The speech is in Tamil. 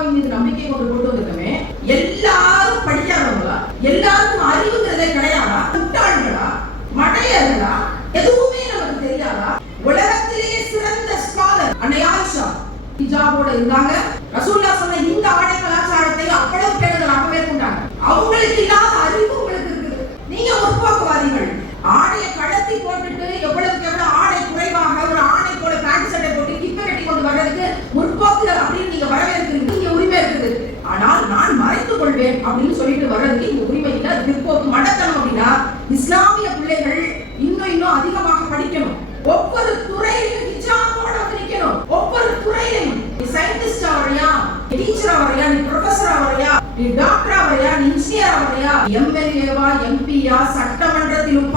அல்லாஹ்வின் மீது நம்பிக்கை கொண்டு வந்திருக்கமே, எல்லாரும் படிக்காதவங்களா, எல்லாருக்கும் அறிவுங்கிறதே கிடையாதா, முட்டாள்களா, மடையர்களா, எதுவுமே நமக்கு தெரியாதா? உலகத்திலேயே சிறந்த ஸ்காலர் அன்னை ஆயிஷா ஹிஜாபோட இருந்தாங்க. ரசூலுல்லாஹ் சொன்ன இந்த ஆடை கலாச்சாரத்தை அவ்வளவு பேர்களாக மேற்கொண்டாங்க. அவங்களுக்கு இல்லாத அறிவு உங்களுக்கு இருக்குது. நீங்க முற்போக்குவாதிகள். ஆடையை கடத்தி போட்டுட்டு எவ்வளவுக்கு எவ்வளவு ஆடை குறைவாக ஒரு ஆணை போல பேண்ட் சட்டை போட்டு கிப்பை கட்டி கொண்டு வர்றதுக்கு முற்போக்கு அப்படின்னு நீங்க வரவேற்கிறீங்க. நீங்க உரிமை இருக்குது. ஆனால் நான் மறைத்துக் கொள்வேன் அப்படின்னு சொல்லிட்டு வர்றதுக்கு இங்க உரிமை இல்லை. பிற்போக்கு மடத்தனம். அப்படின்னா இஸ்லாமிய பிள்ளைகள் இன்னும் அதிகமாக படிக்கணும். ஒவ்வொரு துறையிலும் ஹிஜாபோட நிக்கணும். ஒவ்வொரு துறையிலும் நீ சயின்டிஸ்ட் ஆவறியா, டீச்சர் ஆவறியா, நீ ப்ரொஃபசர் ஆவறியா, நீ டாக்டர் ஆவறியா, நீ இன்ஜினியர் ஆவறியா, எம்எல்ஏவா, எம்பியா, சட்டமன்றத்திலும்